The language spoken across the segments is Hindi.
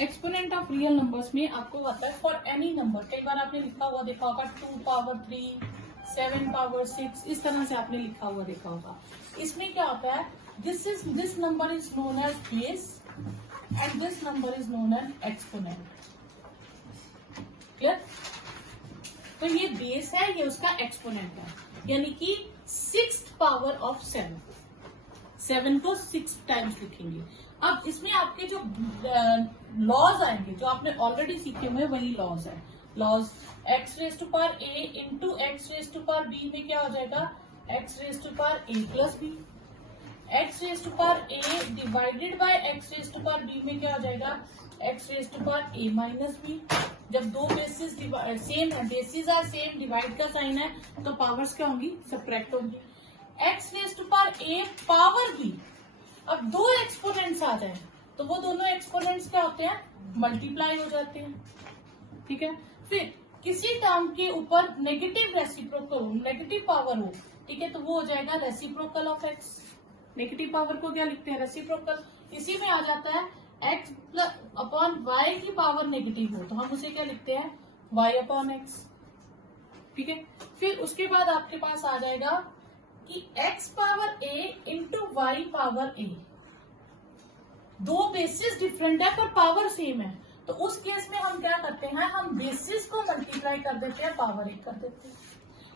एक्सपोनेंट ऑफ रियल नंबर्स में आपको आता है फॉर एनी नंबर, कई बार आपने लिखा हुआ देखा होगा 2 पावर 3, 7 पावर 6, इस तरह से आपने लिखा हुआ देखा होगा। इसमें क्या होता है, this number is known as base and this number is known as exponent. Clear? तो ये बेस है, ये उसका एक्सपोनेंट है, यानी कि 6th पावर ऑफ 7 को 6 टाइम्स लिखेंगे। अब इसमें आपके जो लॉज आएंगे, जो आपने ऑलरेडी सीखे हुए वही लॉज है। Laws x raise to power a into x raise to power b में क्या हो जाएगा, x raise to power a plus b. x raise to power a divided by x raise to power b में क्या हो जाएगा, x raise to power a minus b. जब दो बेसिस सेम है, बेसिस आर सेम, डिवाइड का साइन है, तो पावर्स क्या होंगी, सब्ट्रैक्ट होंगी। x raise to power a power b, अब दो एक्सपोनेंट्स आ जाए तो वो दोनों एक्सपोनेंट्स क्या होते हैं, मल्टीप्लाई हो जाते हैं। ठीक है, फिर किसी टर्म के ऊपर नेगेटिव रेसिप्रोकल, नेगेटिव पावर हो, ठीक है, तो वो हो जाएगा reciprocal of x। Negative power को क्या लिखते हैं, रेसिप्रोकल। इसी में आ जाता है x प्लस अपॉन y की पावर नेगेटिव हो तो हम उसे क्या लिखते हैं, y अपॉन x। ठीक है, फिर उसके बाद आपके पास आ जाएगा कि x power a into y power a, दो बेसिस डिफरेंट है पर पावर सेम है, तो उस केस में हम क्या करते हैं, हम बेसिस को मल्टीप्लाई कर देते हैं, पावर 1 कर देते हैं,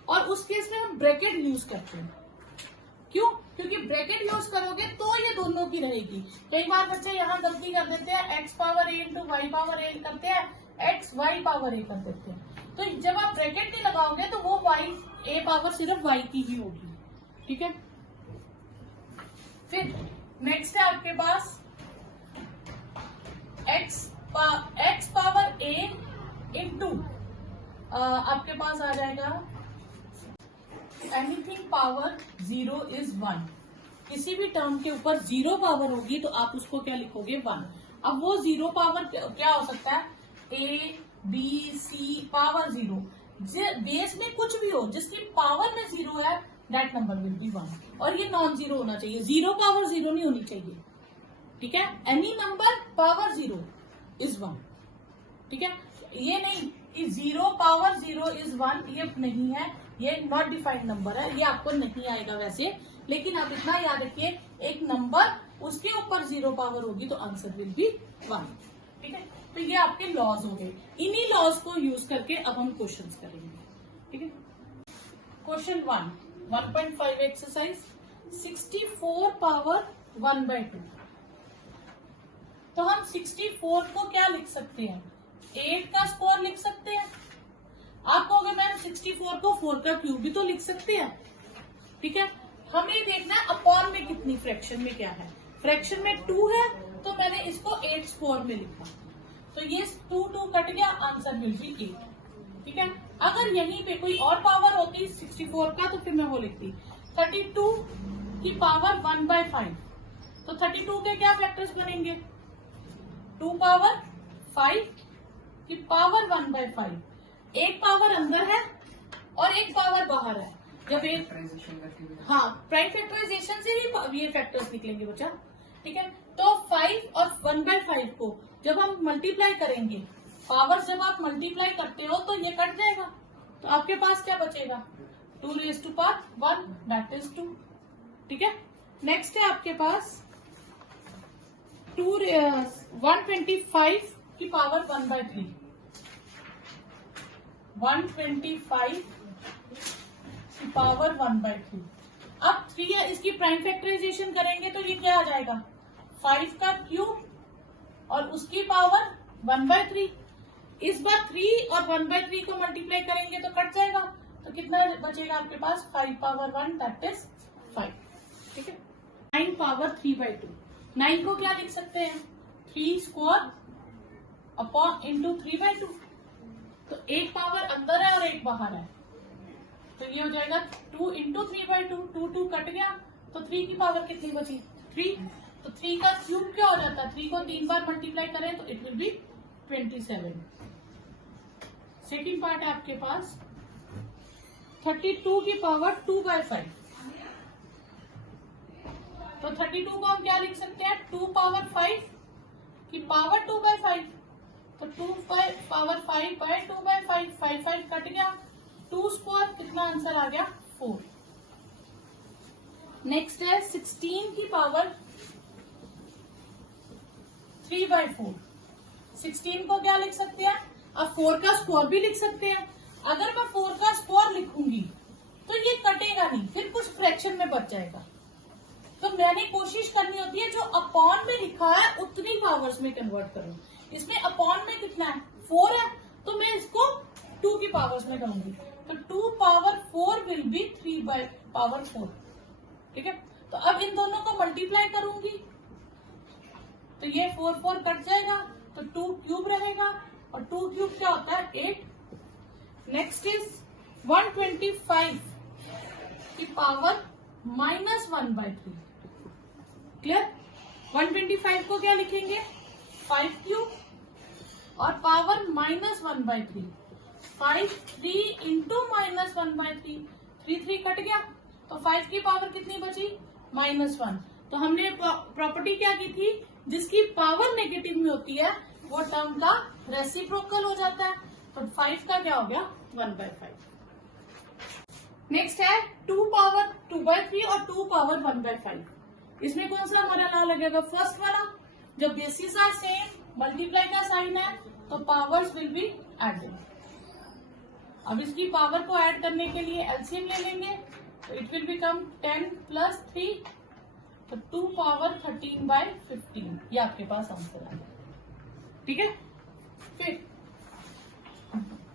और उस केस में हम ब्रैकेट यूज करते हैं। क्यों? क्योंकि ब्रैकेट यूज करोगे तो ये दोनों की रहेगी। कई बार बच्चे यहाँ गलती कर देते हैं, x power a into y power a करते हैं, x y पावर a कर देते हैं। तो जब आप ब्रैकेट नहीं लगाओगे तो वो y a पावर सिर्फ y की ही होगी। ठीक है, फिर नेक्स्ट है आपके पास x पावर a इंटू आपके पास आ जाएगा एनीथिंग पावर 0 इज 1। किसी भी टर्म के ऊपर 0 पावर होगी तो आप उसको क्या लिखोगे, 1। अब वो 0 पावर क्या हो सकता है, a b c power 0, base में कुछ भी हो जिसकी पावर में 0 है, दैट नंबर विल बी 1। और ये नॉन जीरो होना चाहिए, 0 पावर 0 नहीं होनी चाहिए। ठीक है, एनी नंबर पावर 0 इज 1। ठीक है, ये नहीं कि 0 पावर 0 इज 1, ये नहीं है, ये नॉट डिफाइंड नंबर है, ये आपको नहीं आएगा वैसे, लेकिन आप इतना याद रखिए, एक नंबर उसके ऊपर 0 पावर होगी तो आंसर विल बी 1। ठीक है, तो ये आपके लॉज हो गए। इन्हीं लॉज को यूज करके अब हम क्वेश्चंस करेंगे। ठीक है, क्वेश्चन 1.5 एक्सरसाइज 64 पावर 1/2। तो हम 64 को क्या लिख सकते हैं, 8 का स्क्वायर लिख सकते हैं। आप कहोगे मैम 64 को 4 का क्यूब भी तो लिख सकते हैं। ठीक है, हमें देखना है अपॉन में कितनी, फ्रैक्शन में क्या है। फ्रैक्शन में 2 है तो मैंने इसको 8 स्क्वायर में लिखा, तो ये 2 कट गया, आंसर विल बी 8। ठीक है, अगर यहीं पे कोई और पावर होती 64 का तो फिर मैं वो लिखती 32 की पावर 1/5। तो 32 के क्या फैक्टर्स बनेंगे, 2 पावर 5 की पावर 1/5। एक पावर अंदर है और एक पावर बाहर है। जब एक हाँ, प्राइम फैक्टराइजेशन से ही ये फैक्टर्स निकलेंगे बच्चा। ठीक है, तो 5 और 1/5 को जब हम मल्टीप्लाई करेंगे, पावर जब आप मल्टीप्लाई करते हो तो ये कट जाएगा, तो आपके पास क्या बचेगा, 2 raise to power 1 that is 2। ठीक है, नेक्स्ट है आपके पास 125 की पावर 1/3। 125 की पावर 1/3। अब 3 है, इसकी प्राइम फैक्टराइजेशन करेंगे तो ये क्या आ जाएगा, 5 का क्यूब और उसकी पावर 1/3। इस बार 3 और 1/3 को मल्टीप्लाई करेंगे तो कट जाएगा, तो कितना बचेगा आपके पास, 5 पावर 1 दैट इज 5। ठीक है, 9 पावर 3/2। 9 को क्या लिख सकते हैं, 3 स्क्वायर अपॉन इंटू 3/2। तो एक पावर अंदर है और एक बाहर है, तो ये हो जाएगा 2 इंटू 3/2। 2 कट गया, तो 3 की पावर कितनी बची, 3। तो 3 का क्यूब क्या हो जाता है, 3 को 3 बार मल्टीप्लाई करें तो it will be 27। Second part है आपके पास 32 की पावर 2/5। तो 32 को हम क्या लिख सकते हैं, 2 पावर 5 कि पावर 2/5, तो 2/5/2/5, 5 कट गया, 2 स्क्वायर, कितना आंसर आ गया 4। नेक्स्ट है 16 की पावर 3/4। 16 को क्या लिख सकते हैं, अब 4 का स्क्वायर भी लिख सकते हैं। अगर मैं 4 का स्क्वायर लिखूंगी तो ये कटेगा नहीं, फिर कुछ फ्रैक्शन में बच जाएगा। तो मैंने कोशिश करनी होती है जो अपॉन में लिखा है उतनी पावर्स में कन्वर्ट करूं। इसमें अपॉन में कितना है 4 है, तो मैं इसको 2 की पावर्स में करूंगी, तो 2/4 विल बी 3/4। ठीक है, तो अब इन दोनों को मल्टीप्लाई करूंगी तो ये 4 कट जाएगा, तो 2 क्यूब रहेगा, और 2 क्यूब क्या होता है 8। नेक्स्ट इज 125 की पावर -1/3। क्लियर, 125 को क्या लिखेंगे 5 क्यूब और पावर -1/3, 5 3 इंटू -1/3, 3 कट गया, तो 5 की पावर कितनी बची -1। तो हमने प्रॉपर्टी क्या की थी, जिसकी पावर नेगेटिव में होती है वो टर्म का रेसिप्रोकल हो जाता है, तो 5 का क्या हो गया 1/5। नेक्स्ट है 2 पावर 2/3 और 2 पावर 1/5। इसमें कौन सा हमारा लॉ लगेगा, फर्स्ट वाला, जब बेसिस आर सेम, मल्टीप्लाई का साइन है, तो पावर्स विल बी एडेड। अब इसकी पावर को ऐड करने के लिए एलसीएम ले लेंगे, तो इट विल बिकम 10 + 3, तो 2 पावर 13/15, ये आपके पास आंसर है। ठीक है, फिर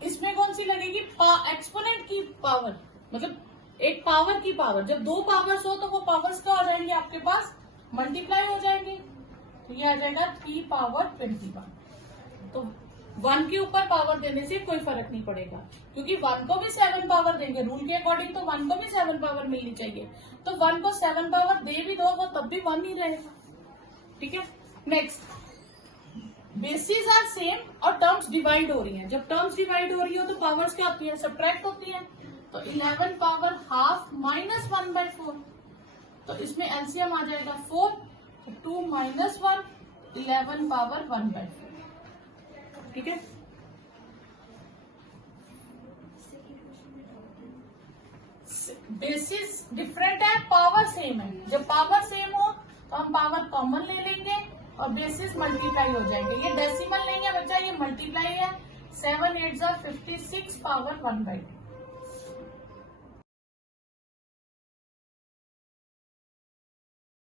इसमें कौन सी लगेगी, एक्सपोनेंट की पावर, मतलब एक पावर की पावर। जब 2 पावर्स हो तो वो पावर्स क्या हो जाएंगे आपके पास, मल्टीप्लाई हो जाएंगे, तो ये आ जाएगा 3 पावर 21। तो 1 के ऊपर पावर देने से कोई फर्क नहीं पड़ेगा, क्योंकि 1 को भी 7 पावर देंगे रूल के अकॉर्डिंग, तो 1 को भी 7 पावर मिलनी चाहिए। तो 1 को 7 पावर दे भी दो वो तब भी 1 ही रहेगा। ठीक है, नेक्स्ट, बेसिस आर सेम और टर्म्स डिवाइड हो रही हैं। जब टर्म्स डिवाइड हो रही हो तो पावर्स क्या होती है, सब्ट्रैक्ट होती है। तो 11 पावर हाफ -1/4, तो इसमें एलसीएम आ जाएगा 4, तो 2 - 1, 11 पावर 1/4। ठीक है, बेसिस डिफरेंट है, पावर सेम है। जब पावर सेम हो तो हम पावर कॉमन ले लेंगे और बेसिस मल्टीप्लाई हो जाएंगे। ये डेसिमल नहीं है बच्चा, ये मल्टीप्लाई है। 7 8 56 पावर 1/2।